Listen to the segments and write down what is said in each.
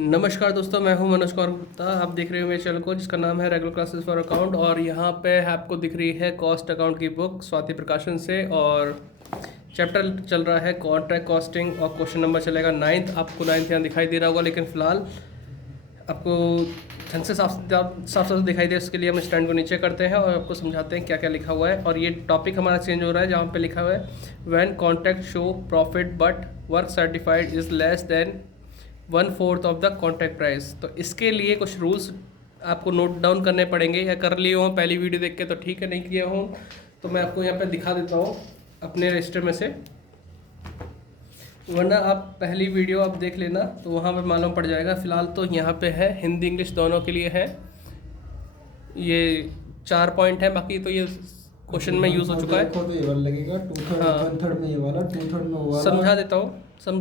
नमस्कार दोस्तों, मैं हूं मनोज कुमार गुप्ता। आप देख रहे हो मेरे चैनल को जिसका नाम है रेगुलर क्लासेस फॉर अकाउंट। और यहाँ पे आपको दिख रही है कॉस्ट अकाउंट की बुक स्वाति प्रकाशन से, और चैप्टर चल रहा है कॉन्ट्रैक्ट कॉस्टिंग, और क्वेश्चन नंबर चलेगा 9th। आपको 9th यहाँ दिखाई दे रहा होगा, लेकिन फिलहाल आपको ढंग से साफ साफ दिखाई दे, उसके लिए हम स्टैंड को नीचे करते हैं और आपको समझाते हैं क्या क्या लिखा हुआ है। और ये टॉपिक हमारा चेंज हो रहा है, जहाँ पे लिखा हुआ है when contract show profit but work certified is less than 1/4 of the contract price. तो इसके लिए कुछ रूल्स आपको नोट डाउन करने पड़ेंगे, या कर लिए हों पहली वीडियो देख के तो ठीक है, नहीं किए हों तो मैं आपको यहाँ पे दिखा देता हूँ अपने रजिस्टर में से, वरना आप पहली वीडियो आप देख लेना तो वहाँ पे मालूम पड़ जाएगा। फ़िलहाल तो यहाँ पे है, हिंदी इंग्लिश दोनों के लिए है। ये 4 पॉइंट है, बाकी तो ये क्वेश्चन में यूज़ हो चुका है। तो ये वाला लगेगा 2/3, हाँ, 1/3 में ये वाला, 2/3 में वो वाला। समझा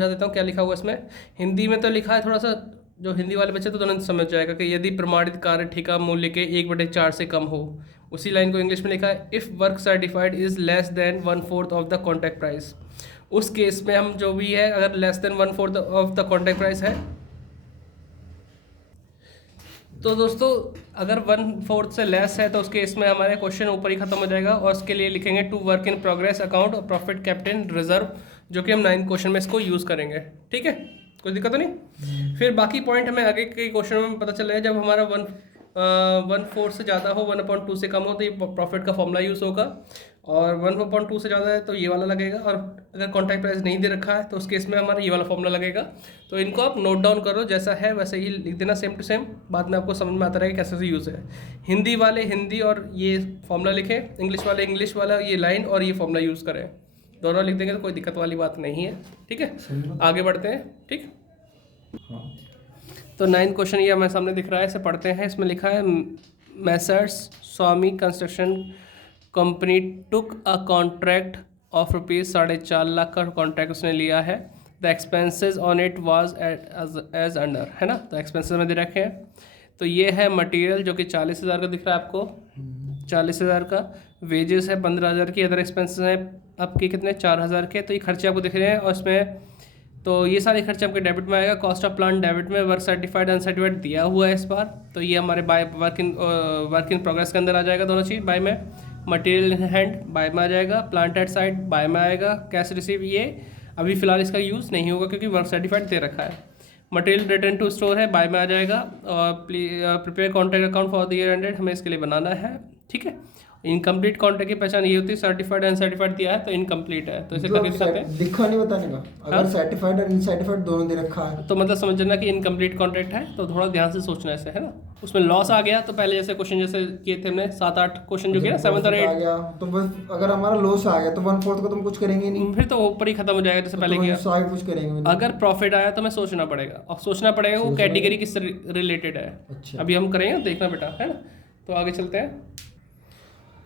देता हूँ क्या लिखा हुआ है इसमें। हिंदी में तो लिखा है, थोड़ा सा जो हिंदी वाले बच्चे तो तुरंत समझ जाएगा कि यदि प्रमाणित कार्य ठेका मूल्य के 1/4 से कम हो। उसी लाइन को इंग्लिश में लिखा है if work certified is less than 1/4 of the contract price. उस केस में हम जो भी है, अगर less than 1/4 of the contract price है, तो दोस्तों अगर 1/4 से लेस है तो उस केस में हमारे क्वेश्चन ऊपर ही खत्म हो जाएगा, और उसके लिए लिखेंगे to work in progress account और प्रॉफिट केप्ट इन रिजर्व, जो कि हम 9th क्वेश्चन में इसको यूज़ करेंगे। ठीक है, कोई दिक्कत तो नहीं। फिर बाकी पॉइंट हमें आगे के क्वेश्चन में पता चल रहा है, जब हमारा 1/4 से ज़्यादा हो, 1/2 से कम हो, तो ये प्रॉफिट का फॉर्मूला यूज़ होगा, और 1/2 से ज़्यादा है तो ये वाला लगेगा, और अगर कॉन्ट्रैक्ट प्राइस नहीं दे रखा है तो उस केस में हमारा ये वाला फॉर्मूला लगेगा। तो इनको आप नोट डाउन करो, जैसा है वैसे ही लिख देना, सेम टू सेम। बाद में आपको समझ में आता रहेगा कैसे से यूज़ है। हिंदी वाले हिंदी और ये फॉर्मूला लिखें, इंग्लिश वाले इंग्लिश वाला ये लाइन और ये फॉर्मूला यूज़ करें। दोनों लिख देंगे तो कोई दिक्कत वाली बात नहीं है। ठीक है, आगे बढ़ते हैं। ठीक, तो 9th क्वेश्चन ये हमारे सामने दिख रहा है, इसे पढ़ते हैं। इसमें लिखा है messrs Swami construction company took a contract of ₹4.5 lakh का कॉन्ट्रैक्ट उसने लिया है। The expenses on it was as under, है ना। तो एक्सपेंसेस में दे रखे हैं। तो ये है मटेरियल जो कि 40,000 का दिख रहा है आपको, 40,000 का। वेजेस है 15,000 की। अदर एक्सपेंसेस हैं आपके कितने, 4,000 के। तो ये खर्चे आपको दिख रहे हैं, और इसमें तो ये सारे खर्चे आपके डेबिट में आएगा। कॉस्ट ऑफ प्लांट डेबिट में, वर्क सर्टिफाइड अनसर्टिफाइड दिया हुआ है इस बार, तो ये हमारे बाय वर्क इन प्रोग्रेस के अंदर आ जाएगा दोनों चीज़। बाय में मटेरियल इन हैंड बाय में आ जाएगा, प्लांट एट साइड बाय में आएगा। कैश रिसीव ये अभी फ़िलहाल इसका यूज़ नहीं होगा क्योंकि वर्क सर्टिफाइड दे रखा है। मटेरियल रिटर्न टू स्टोर है, बाय में आ जाएगा। और prepare contract account for the year ended हमें इसके लिए बनाना है। ठीक है, इनकम्प्लीट कॉन्ट्रैक्ट की पहचान ये होती है, सर्टिफाइड अनसर्टिफाइड दिया है तो इनकम्प्लीट है, तो इसे करके दिखाते हैं। लिखा नहीं बताने का, अगर सर्टिफाइड और इनसर्टिफाइड दोनों दे रखा है तो मतलब समझना कि इनकम्प्लीट कॉन्ट्रैक्ट है, तो थोड़ा ध्यान से सोचना ऐसे, है ना। उसमें लॉस आ गया तो पहले जैसे क्वेश्चन जैसे किए थे हमने 7-8 क्वेश्चन जो किया ना, 7 और 8 आ गया, तो बस अगर हमारा लॉस आ गया तो 1/4 का तुम कुछ करेंगे नहीं, फिर तो ऊपर ही खत्म हो जाएगा जैसे पहले किया। तो कुछ करेंगे नहीं। अगर प्रॉफिट आया तो हमें सोचना पड़ेगा, और सोचना पड़ेगा वो कैटेगरी किस रिलेटेड है। अच्छा, अभी हम करेंगे, देखना बेटा, है ना। तो आगे चलते हैं।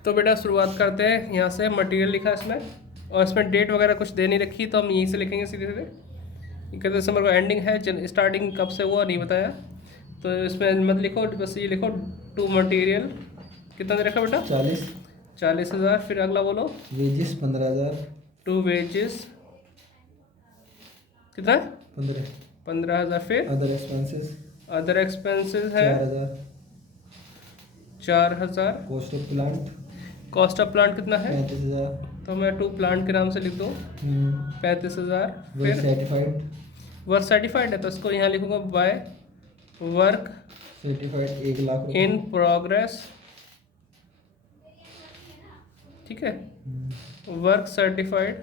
तो बेटा शुरुआत करते हैं यहाँ से। मटेरियल लिखा है इसमें, और इसमें डेट वगैरह कुछ दे नहीं रखी, तो हम यहीं से लिखेंगे सीधे सीधे। 31 दिसंबर को एंडिंग है, स्टार्टिंग कब से हुआ नहीं बताया, तो इसमें मत लिखो, बस ये लिखो टू मटेरियल कितना दे रखा बेटा, 40,000। फिर अगला बोलो, वेजेस 15,000, टू वेजेस कितना है, 15,000। फिर अदर एक्सपेंसेस है 4,000। कॉस्ट ऑफ प्लांट कितना है, 35,000। तो मैं टू प्लांट के नाम से लिख दूँ 35,000। फिर वर्क सर्टिफाइड है तो इसको यहाँ लिखूँगा by work certified 1 lakh in progress. ठीक है, work certified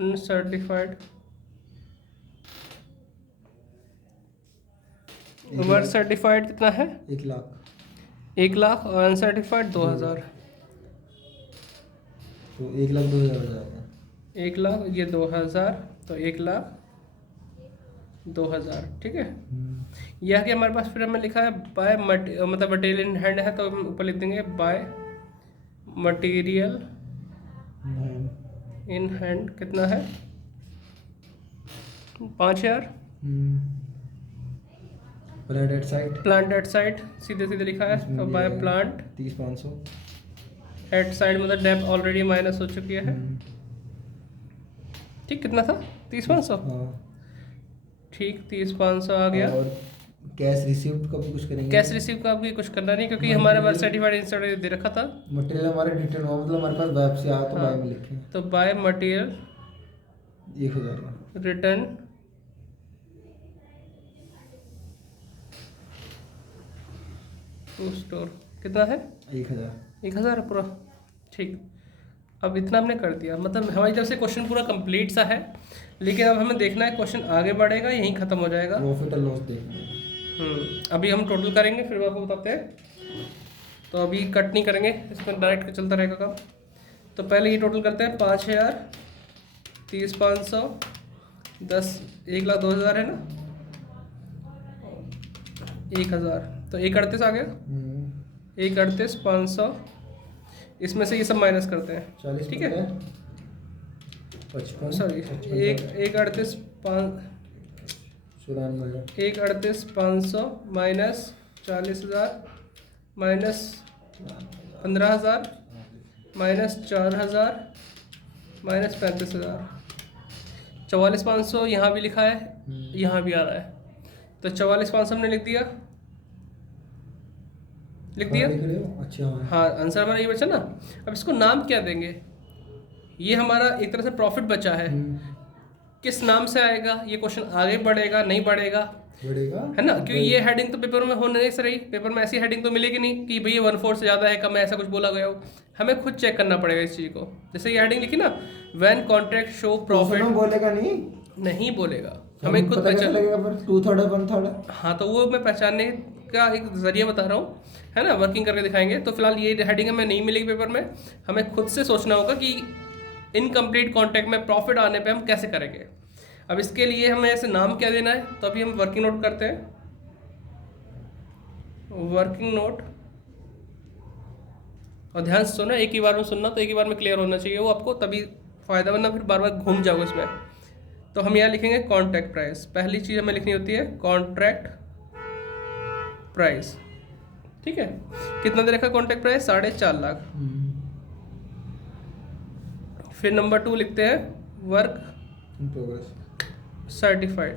uncertified, work certified कितना है, 1 लाख, 1 लाख, और अनसर्टिफाइड 2,000। तो 1,02,000 हो जाएगा। 1 लाख, ये 2,000, तो 1,02,000। ठीक है, यह कि हमारे पास फिर हमें लिखा है बाय मतलब मटेरियल इन हैंड है, तो हम ऊपर लिख देंगे बाय मटेरियल इन हैंड कितना है, 5,000। प्लांट एट साइड सीधे सीधे लिखा है, तो बाय प्लांट 30,500। एट साइड मतलब डेप ऑलरेडी माइनस हो चुकी है। ठीक, कितना था? 30,500। हाँ। ठीक, 30,500 आ गया। और कैश रिसीव्ड का भी कुछ करेंगे? कैश रिसीव का भी कुछ करना नहीं, क्योंकि हमारा वर्क सर्टिफाइड इंस्टेंट दे रखा था। मटेरियल हमारे रिटर्न हुआ, मतलब हमारे पास वेब से आया तो बाय में लिखे। तो by material 1000 return to store कितना है? 1000। 1,000 है पूरा। ठीक, अब इतना हमने कर दिया, मतलब हमारी तरफ से क्वेश्चन पूरा कंप्लीट सा है। लेकिन अब हमें देखना है क्वेश्चन आगे बढ़ेगा, यहीं ख़त्म हो जाएगा। प्रॉफिट और लॉस देखना है। अभी हम टोटल करेंगे, फिर आपको बताते हैं। तो अभी कट नहीं करेंगे, इसमें डायरेक्ट चलता रहेगा काम। तो पहले ये टोटल करते हैं, 5,000, 30,500, 10, 1,02,000 है ना, 1,000, तो 1,38 आ गया। 1,38,500, इसमें से ये सब माइनस करते हैं। 40 ठीक है, 55, sorry, 1,38,500 94, 1,38,500 minus 40,000 minus 15,000 minus 4,000 minus 35,000, 44,500 यहाँ भी लिखा है, यहाँ भी आ रहा है। तो 44,500 हमने लिख दिया। अच्छा। हाँ, आंसर हमारा ये बचा ना। अब इसको नाम क्या देंगे? ये हमारा एक तरह से प्रॉफिट बचा है। किस नाम से आएगा ये क्वेश्चन? आगे बढ़ेगा नहीं बढ़ेगा, है ना, क्योंकि ये हेडिंग तो पेपर में होने नहीं से रही। पेपर में ऐसी हेडिंग तो मिलेगी नहीं कि भैया 1/4 से ज़्यादा है, कम है, ऐसा कुछ बोला गया हो। हमें खुद चेक करना पड़ेगा इस चीज़ को। जैसे ये हेडिंग लिखी ना, व्हेन कॉन्ट्रैक्ट शो प्रॉफिट, बोलेगा नहीं बोलेगा, हमें खुद पहचान लगेगा फिर 2/3 1/3। हाँ, तो वो मैं पहचानने का एक जरिया बता रहा हूँ, है ना, वर्किंग करके दिखाएंगे। तो फिलहाल ये हेडिंग हमें नहीं मिलेगी पेपर में, हमें खुद से सोचना होगा कि इनकम्प्लीट कॉन्ट्रैक्ट में प्रॉफिट आने पे हम कैसे करेंगे। अब इसके लिए हमें ऐसे नाम क्या देना है, तो अभी हम वर्किंग नोट करते हैं। वर्किंग नोट, और ध्यान से सुनना, एक ही बार में सुनना, तो एक ही बार में क्लियर होना चाहिए वो आपको, तभी फ़ायदा, वरना फिर बार बार घूम जाओगे इसमें। तो हम यहाँ लिखेंगे कॉन्ट्रैक्ट प्राइस। पहली चीज़ हमें लिखनी होती है कॉन्ट्रैक्ट प्राइस। ठीक है, कितना दे रखा कॉन्ट्रैक्ट प्राइस? 4.5 लाख। फिर नंबर 2 लिखते हैं वर्क इन प्रोग्रेस सर्टिफाइड,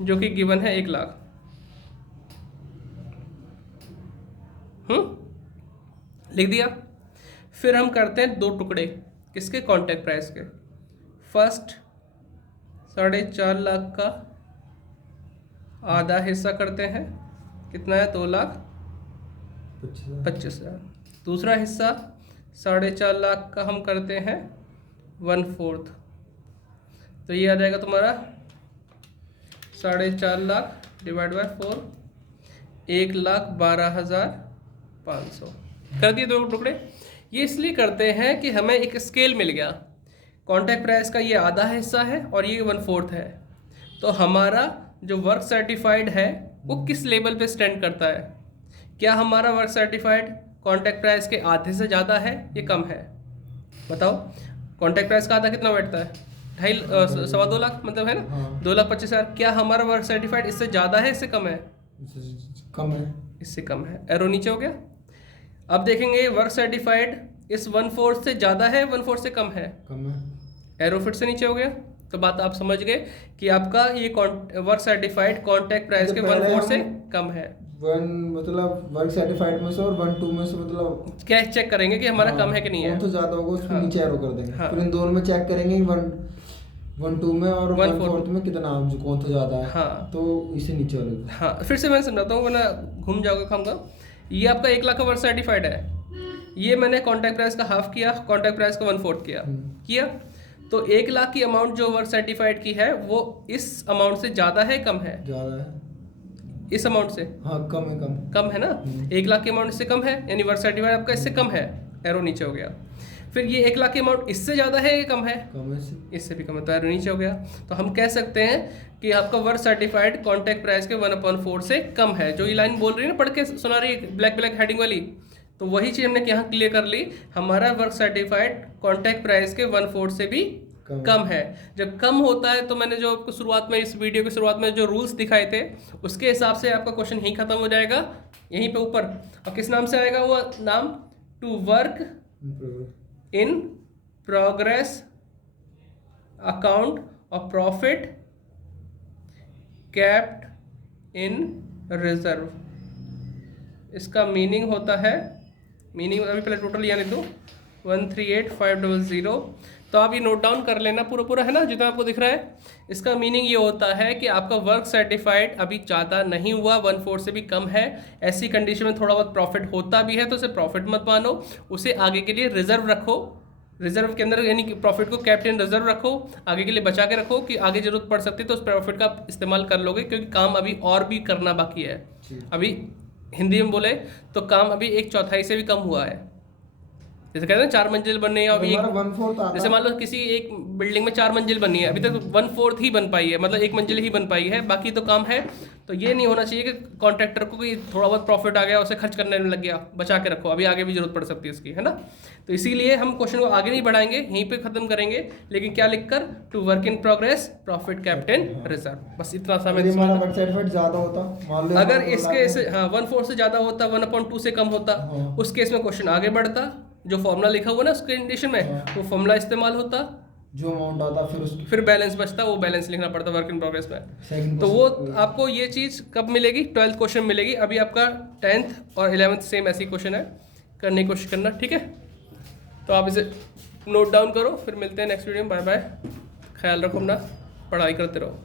जो कि गिवन है 1 लाख। लिख दिया। फिर हम करते हैं 2 टुकड़े, किसके? कॉन्ट्रैक्ट प्राइस के। फर्स्ट 4.5 लाख का आधा हिस्सा करते हैं, कितना है? 2,25,000। दूसरा हिस्सा 4.5 लाख का हम करते हैं 1/4, तो ये आ जाएगा तुम्हारा 4.5 लाख डिवाइड बाय 4, 1,12,500। कर दिए 2 टुकड़े। ये इसलिए करते हैं कि हमें एक स्केल मिल गया। कॉन्ट्रैक्ट प्राइस का ये आधा हिस्सा है और ये 1/4 है, तो हमारा जो वर्क सर्टिफाइड है वो किस लेवल पे स्टैंड करता है? क्या हमारा वर्क सर्टिफाइड कॉन्ट्रैक्ट प्राइस के आधे से ज़्यादा है या कम है? बताओ, कॉन्ट्रैक्ट प्राइस का आधा कितना बैठता है? 2.5 लाख, मतलब है ना, 2,25,000। क्या हमारा वर्क सर्टिफाइड इससे ज़्यादा है, इससे कम है? कम है। इससे कम है। एरो नीचे हो गया। अब देखेंगे वर्क सर्टिफाइड इस 1/4 से ज़्यादा है, 1/4 से कम है? कम है। एरो फिर से नीचे हो गया। तो बात आप समझ गए कि आपका ये वर्क सर्टिफाइड कॉन्ट्रैक्ट प्राइस के 1/4 से कम है। मतलब वर्क सर्टिफाइड में से और 1/2 में से, मतलब क्या चेक करेंगे कि हमारा कम है कि नहीं है? कौन सा ज्यादा होगा उसको नीचे एरो कर देंगे। हाँ। फिर इन दोनों में चेक करेंगे 1/2 में और 1/4 में कितना, कौन सा ज्यादा है। हाँ, तो इसे नीचे वाले। हाँ, फिर से मैं समझाता हूँ वरना घूम जाओगे खामगा। ये आपका 1 लाख का वर्क सर्टिफाइड है, ये मैंने कॉन्ट्रैक्ट प्राइस का हाफ किया, कॉन्ट्रैक्ट प्राइस का 1/4 किया। तो 1 लाख की अमाउंट जो वर्क सर्टिफाइड की है वो इस अमाउंट से ज़्यादा है, कम है? ज़्यादा है। इस अमाउंट से? हाँ, कम है। कम है ना। 1 लाख की अमाउंट इससे कम है, यानी वर्क सर्टिफाइड आपका इससे कम है। एरो नीचे हो गया। फिर ये 1 लाख की अमाउंट इससे ज़्यादा है या कम है? कम है। इससे भी कम है, तो एरो नीचे हो गया। तो हम कह सकते हैं कि आपका वर्क सर्टिफाइड कॉन्ट्रैक्ट प्राइस के 1/4 से कम है। जो ये लाइन बोल रही है ना, पढ़ के सुना रही है, ब्लैक हेडिंग वाली, तो वही चीज़ हमने यहाँ क्लियर कर ली। हमारा वर्क सर्टिफाइड कॉन्ट्रैक्ट प्राइस के 1/4 से भी कम है। जब कम होता है तो मैंने जो आपको शुरुआत में, इस वीडियो की शुरुआत में जो रूल्स दिखाए थे, उसके हिसाब से आपका क्वेश्चन यहीं खत्म हो जाएगा, यहीं पे ऊपर। और किस नाम से आएगा वो नाम? To work in progress account of profit capped in reserve. इसका मीनिंग होता है, मीनिंग अभी पहले टोटल यानी दो 138500। तो आप ये नोट डाउन कर लेना पूरा पूरा, है ना, जितना आपको दिख रहा है। इसका मीनिंग ये होता है कि आपका वर्क सर्टिफाइड अभी ज़्यादा नहीं हुआ, 1/4 से भी कम है। ऐसी कंडीशन में थोड़ा बहुत प्रॉफिट होता भी है तो उसे प्रॉफिट मत मानो, उसे आगे के लिए रिजर्व रखो। रिजर्व के अंदर यानी कि प्रॉफिट को कैप्ट इन रिजर्व रखो, आगे के लिए बचा के रखो कि आगे जरूरत पड़ सकती है तो उस प्रॉफिट का आप इस्तेमाल कर लोगे, क्योंकि काम अभी और भी करना बाकी है। अभी हिंदी में बोले तो काम अभी 1/4 से भी कम हुआ है। जैसे कहते हैं 4 मंजिल बनने है, अभी जैसे मान लो किसी एक बिल्डिंग में 4 मंजिल बनी है, अभी तक 1/4 ही बन पाई है, मतलब 1 मंजिल ही बन पाई है, बाकी तो काम है। तो ये नहीं होना चाहिए कि कॉन्ट्रैक्टर को कि थोड़ा बहुत प्रॉफिट आ गया उसे खर्च करने में लग गया, बचा के रखो, अभी आगे भी जरूरत पड़ सकती है इसकी, है ना। तो इसीलिए हम क्वेश्चन को आगे नहीं बढ़ाएंगे, यहीं पे खत्म करेंगे, लेकिन क्या लिखकर, to work in progress profit capped in reserve, बस इतना सा। ज्यादा होता, अगर इसके से हाँ 1/4 से ज्यादा होता, 1/2 से कम होता, उस केस में क्वेश्चन आगे बढ़ता, जो फॉर्मूला लिखा हुआ ना उस कंडीशन में वो फॉर्मूला इस्तेमाल होता, जो अमाउंट आता फिर बैलेंस बचता, वो बैलेंस लिखना पड़ता वर्क इन प्रोग्रेस में। तो वो आपको ये चीज़ कब मिलेगी, 12th क्वेश्चन मिलेगी। अभी आपका 10th और 11th सेम ऐसी क्वेश्चन है, करने की कोशिश करना, ठीक है। तो आप इसे नोट डाउन करो, फिर मिलते हैं नेक्स्ट वीडियो में। बाय बाय, ख्याल रखो अपना, पढ़ाई करते रहो।